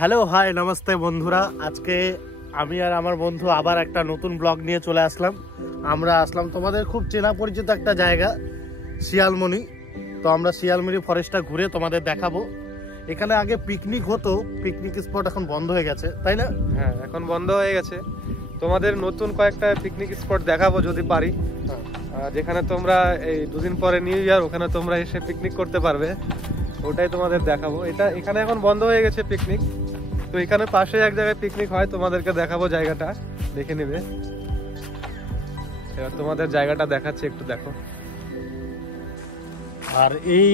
Hello hi namaste বন্ধুরা, আজকে আমি আর আমার বন্ধু আবার একটা নতুন ব্লগ নিয়ে চলে আসলাম। আমরা আসলাম তোমাদের খুব চেনা পরিচিত একটা জায়গা শিয়ালমণি। তো আমরা শিয়ালমণি ফরেস্টটা ঘুরে তোমাদের দেখাবো। এখানে আগে পিকনিক হতো, পিকনিক স্পট এখন বন্ধ হয়ে গেছে, তাই না? হ্যাঁ, এখন বন্ধ হয়ে গেছে। তোমাদের নতুন কয়েকটা পিকনিক স্পট দেখাবো যদি পারি, যেখানে তোমরা এই দুদিন পরে নিউ ইয়ার, ওখানে তোমরা এসে পিকনিক করতে পারবে, ওটাই তোমাদের দেখাবো। এখানে এখন বন্ধ হয়ে গেছে পিকনিক, তো এখানে পাশে এক জায়গায় পিকনিক হয়, তোমাদেরকে দেখাবো, জায়গাটা দেখে নেবে। এবার তোমাদের জায়গাটা দেখাচ্ছি, একটু দেখো। আর এই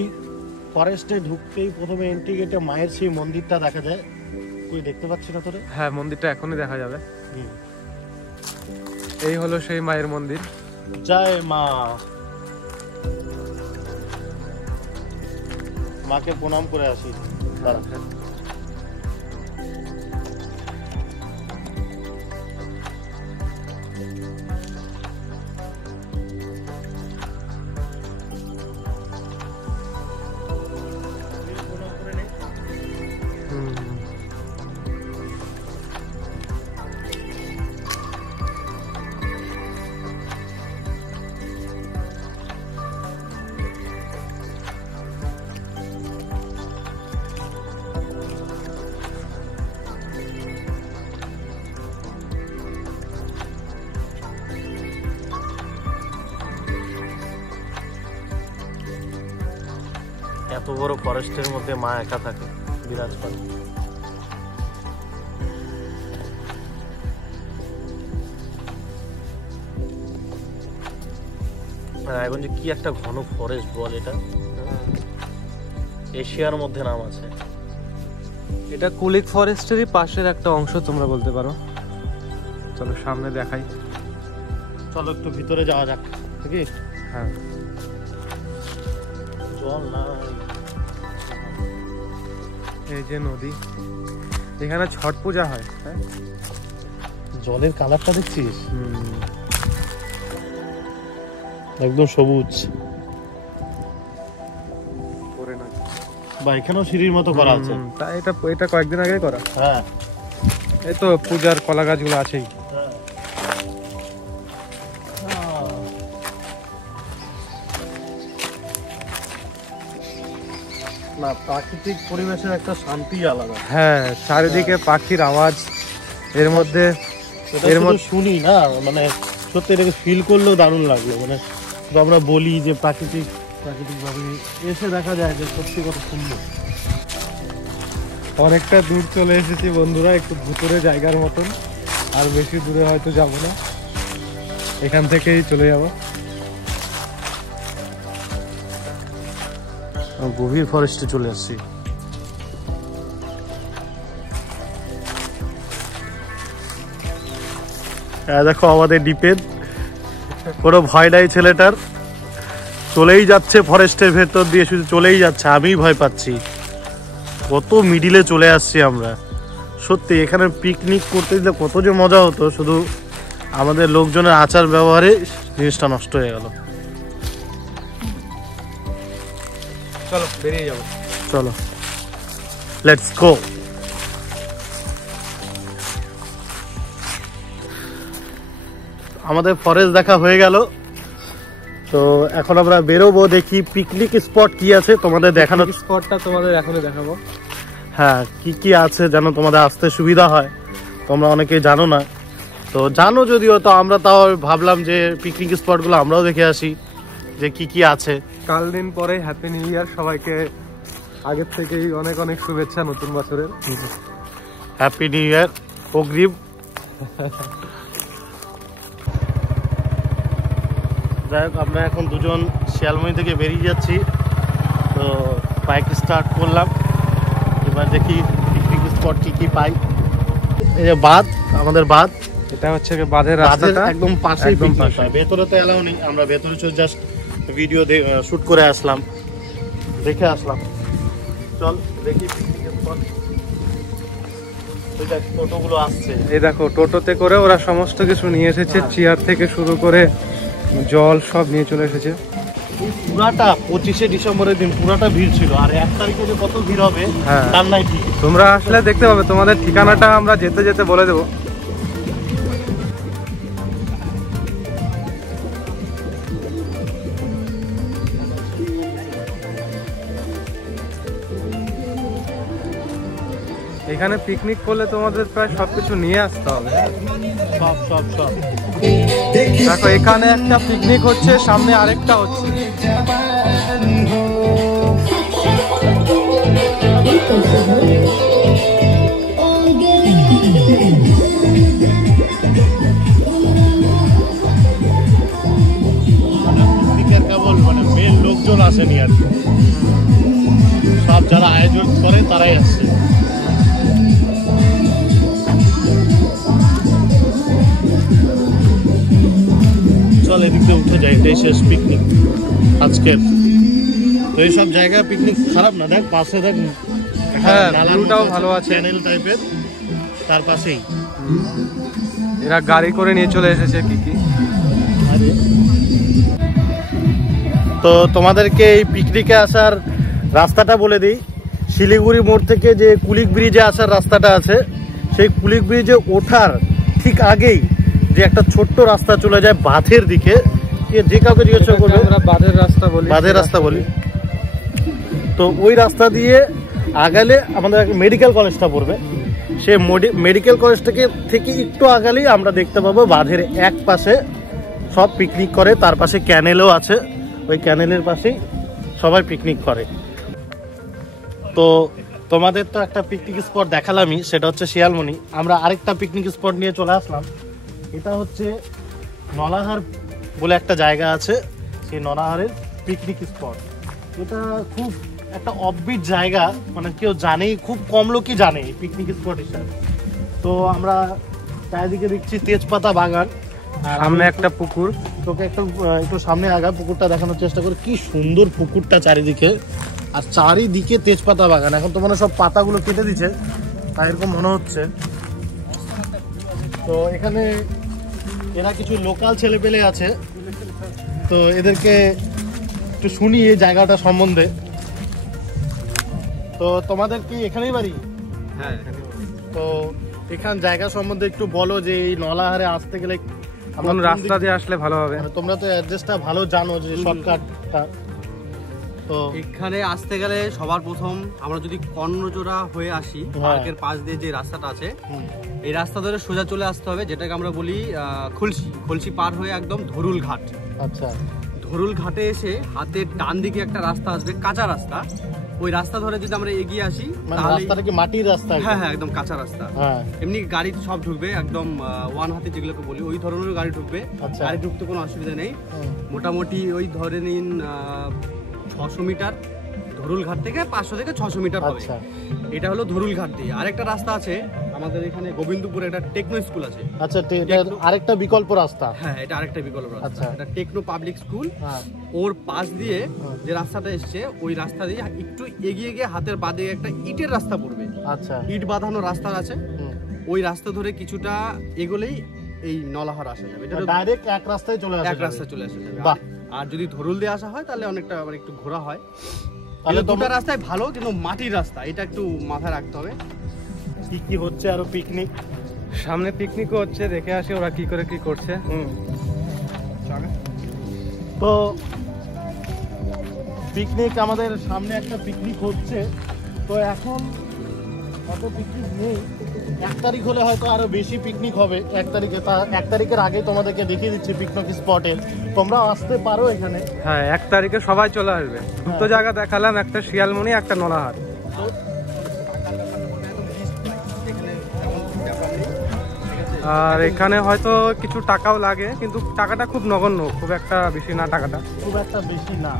ফরেস্টে ঢুকতেই প্রথমে এন্ট্রি গেটে মায়ের সেই মন্দিরটা দেখা যায়। তুই দেখতে পাচ্ছিস না তোরে? হ্যাঁ, মন্দিরটা এখনই দেখা যাবে। এই হলো সেই মায়ের মন্দির। জয় মা। মাকে প্রণাম করে আসি। এত বড় ফরেস্টের মধ্যে মা একা থাকে, বিরাজ করে। এখন যে কি একটা ঘন ফরেস্ট বল, এটা এশিয়ার মধ্যে নাম আছে। এটা কুলিক ফরেস্টেরই পাশের একটা অংশ তোমরা বলতে পারো। চলো সামনে দেখাই। চলো একটু ভিতরে যাওয়া যাক, নাকি? হ্যাঁ, জল না, এই যে নদী, এখানে ছট পূজা হয়। হ্যাঁ, জলের কালারটা দেখছিস? একদম সবুজ। বা এখানেও সিঁড়ির মতো করা আছে। এটা কয়েকদিন আগে করা। হ্যাঁ, এই তো পূজার কলা গাছগুলো আছেই। না, প্রাকৃতিক পরিবেশের একটা শান্তি আলাদা। হ্যাঁ, চারিদিকে পাখির আওয়াজ, এর মধ্যে শুনি না, মানে সত্যি এটাকে ফিল করলেও দারুণ লাগলো। মানে আমরা বলি যে প্রাকৃতিক ভাবে এসে দেখা যায় যে সত্যি কত সুন্দর। অনেকটা দূর চলে এসেছি বন্ধুরা, একটু ভুতুরে জায়গার মতন। আর বেশি দূরে হয়তো যাব না, এখান থেকেই চলে যাব। গভীর ফরেস্টে চলে আসছি। দেখো আমাদের ডিপেন, কোনো ভয় নাই ছেলেটার, চলেই যাচ্ছে ফরেস্টের ভেতর দিয়ে, শুধু চলেই যাচ্ছে। আমিই ভয় পাচ্ছি, কত মিডিলে চলে আসছি আমরা। সত্যি এখানে পিকনিক করতে দিলে কত যে মজা হতো, শুধু আমাদের লোকজনের আচার ব্যবহারে জিনিসটা নষ্ট হয়ে গেল। চলো বেরিয়ে যাবো। চলো, লেটস গো। আমাদের ফরেস্ট দেখা হয়ে গেল, তো এখন আমরা বেরোবো, দেখি পিকনিক স্পট কি আছে তোমাদের দেখানোর। স্পটটা তোমাদের এখনই দেখাবো। হ্যাঁ, কি কি আছে যেন তোমাদের আসতে সুবিধা হয়। তোমরা অনেকেই জানো না, তো জানো যদিও, তো আমরা তাও ভাবলাম যে পিকনিক স্পটগুলো আমরাও দেখে আসি যে কি কি আছে। কাল দিন পরে হ্যাপি নিউ ইয়ার সবাইকে, আগের থেকেই অনেক অনেক শুভেচ্ছা নতুন বছরের। হ্যাপি নিউ ইয়ার অগ্রিম। যাই হোক, আমরা এখন দুজন শিয়ালমণি থেকে বেরিয়ে যাচ্ছি, তো বাইক স্টার্ট করলাম। এবার দেখি পিকনিক স্পট কি কি পাই। এই যে বাঁধ, আমাদের বাঁধ, এটা হচ্ছে বাঁধের রাস্তাটা একদম পাশেই। ভেতরে তো এলাও নেই, আমরা ভেতরে জাস্ট ভিডিও শুট করে আসলাম, দেখে আসলাম। চল দেখি পিকনিক স্পট। টোটোগুলো আসছে, এই দেখো, টোটোতে করে ওরা সমস্ত কিছু নিয়ে এসেছে, চেয়ার থেকে শুরু করে জল সব নিয়ে চলে এসেছে। এই পুরাটা 25শে ডিসেম্বরের দিন পুরাটা ভিড় ছিল, আর 1 তারিখে যে কত ভিড় হবে হ্যাঁ। তার নাই ঠিক। তোমরা আসলে দেখতে পাবে, তোমাদের ঠিকানাটা আমরা যেতে যেতে বলে দেবো। এখানে পিকনিক করলে তোমাদের প্রায় সবকিছু নিয়ে আসতে হবে। সব সব সব দেখো এখানে একটা পিকনিক হচ্ছে, সামনে আরেকটা হচ্ছে। কেবল মানে মেন লোকজন আসেনি আর কি, সব যারা আয়োজন করে তারাই আসছে। চল এদিক দিয়ে উঠে যাই, এটাই শেষ পিকনিক আজকের। তো এইসব জায়গায় পিকনিক খারাপ না, দেখ পাশে দেখ, হ্যাঁ, নালার ভিউটাও মতো ভালো আছে। চ্যানেল টাইপের, তার পাশেই। এরা গাড়ি করে নিয়ে চলে এসেছে কি কি। তো তোমাদেরকে এই পিকনিকে আসার রাস্তাটা বলে দিই। শিলিগুড়ি মোড় থেকে যে কুলিক ব্রিজে আসার রাস্তাটা আছে, সেই কুলিক ব্রিজে ওঠার ঠিক আগেই যে একটা ছোট্ট রাস্তা চলে যায় বাঁধের দিকে, যে কাউকে জিজ্ঞাসা করবে আমরা বাঁধের রাস্তা বলি, বাঁধের রাস্তা বলি। তো ওই রাস্তা দিয়ে আগালে আমাদের মেডিকেল কলেজটা পড়বে, সে মেডিকেল কলেজটাকে থেকে একটু আগালেই আমরা দেখতে পাবো বাঁধের এক পাশে সব পিকনিক করে, তার পাশে ক্যানেলও আছে, ওই ক্যানেলের পাশেই সবাই পিকনিক করে। তো তোমাদের তো একটা পিকনিক স্পট দেখালামই, সেটা হচ্ছে শিয়ালমণি। আমরা আরেকটা পিকনিক স্পট নিয়ে চলে আসলাম, এটা হচ্ছে নলাহার বলে একটা জায়গা আছে, সেই নলাহারের পিকনিক স্পট। এটা খুব একটা অফবিট জায়গা, মানে কেউ জানেই, খুব কম লোকই জানে এই পিকনিক স্পট হিসাবে। তো আমরা চারিদিকে দেখছি তেজপাতা বাগান, আর সামনে একটা পুকুর। তোকে একটু সামনে আগা পুকুরটা দেখানোর চেষ্টা করি, কি সুন্দর পুকুরটা চারিদিকে, আর চারিদিকে তেজপাতা বাগান। এখন তো মানে সব পাতাগুলো কেটে দিচ্ছে, তাই এরকম মনে হচ্ছে। তো এখানে এরা কিছু লোকাল ছেলেপেলে আছে, তো এদেরকে একটু শুনি এই জায়গাটা সম্বন্ধে। তো তোমাদের কি এখানেই বাড়ি? হ্যাঁ, তো এখান জায়গা সম্বন্ধে একটু বলো, যে এই নলাহারে আসতে গেলে কোন রাস্তা দিয়ে আসলে ভালো হবে। তোমরা তো অ্যাড্রেসটা ভালো জানো, যে শর্টকাটটা। তো এখানে আসতে গেলে সবার প্রথম আমরা যদি কর্ণজোড়া হয়ে আসি, পার্কের পাশ দিয়ে যে রাস্তাটা আছে, এই রাস্তা ধরে সোজা চলে আসতে হবে, যেটাকে আমরা বলি খলসি পার হয়ে একদম ধরুল ঘাট। আচ্ছা, ধরুল ঘাটে এসে হাতের ডান দিকে একটা রাস্তা আসবে, কাঁচা রাস্তা। ওই রাস্তা ধরে যদি আমরা এগিয়ে আসি, তাহলে রাস্তাটা কি মাটির রাস্তা? হ্যাঁ হ্যাঁ, একদম কাঁচা রাস্তা। হ্যাঁ, এমনি গাড়ি সব ঢুকবে, একদম ওয়ান হাতে যেগুলোকে বলি ওই ধরনের গাড়ি ঢুকবে। আচ্ছা। গাড়ি ঢুকতে কোনো অসুবিধা নেই। মোটামুটি ওই ধরে নিন 600 মিটার, ধরুল ঘাট থেকে 500 থেকে 600 মিটার হবে। আচ্ছা, এটা হলো ধরুল ঘাট দিয়ে। আরেকটা রাস্তা আছে আমাদের এখানে গোবিন্দপুরে, একটা টেকনো স্কুল আছে। আচ্ছা, এটা আরেকটা বিকল্প রাস্তা। হ্যাঁ, এটা আরেকটা বিকল্প রাস্তা। আচ্ছা। এটা টেকনো পাবলিক স্কুল। হ্যাঁ, ওর পাশ দিয়ে যে রাস্তাটা এসছে, ওই রাস্তা দিয়ে একটু এগিয়ে গিয়ে হাতের বাঁদিকে একটা ইটের রাস্তা পড়বে। আচ্ছা, ইট বাঁধানো রাস্তা আছে, ওই রাস্তা ধরে কিছুটা এগোলেই এই নলাহার আসা যাবে। এটা ডাইরেক্ট এক রাস্তায় চলে আসে, এক রাস্তা চলে আসা যাবে। বাহ। আর যদি ধরুল দিয়ে আসা হয় তাহলে অনেকটা আবার একটু ঘোরা হয়। তাহলে তাহলে দুটো রাস্তায় ভালো, কিন্তু মাটির রাস্তা, এটা একটু মাথায় রাখতে হবে। কি কি হচ্ছে আরো পিকনিক? সামনে পিকনিকও হচ্ছে, দেখে আসি ওরা কি করে কি করছে। তো পিকনিক, আমাদের সামনে একটা পিকনিক হচ্ছে। তো এখন অত পিকনিক নেই, 1 তারিখ হলে হয়তো আরো বেশি পিকনিক হবে। 1 তারিখে, 1 তারিখের আগে তোমাদেরকে দেখিয়ে দিচ্ছি পিকনিক স্পটে, তোমরা আসতে পারো এখানে। হ্যাঁ, 1 তারিখে সবাই চলে আসবে। দুটো জায়গা দেখালাম, একটা শিয়ালমণি, একটা নলাহার। তো আর এখানে হয়তো কিছু টাকাও লাগে, কিন্তু টাকাটা খুব নগণ্য, খুব একটা বেশি না টাকাটা। খুব একটা বেশি না।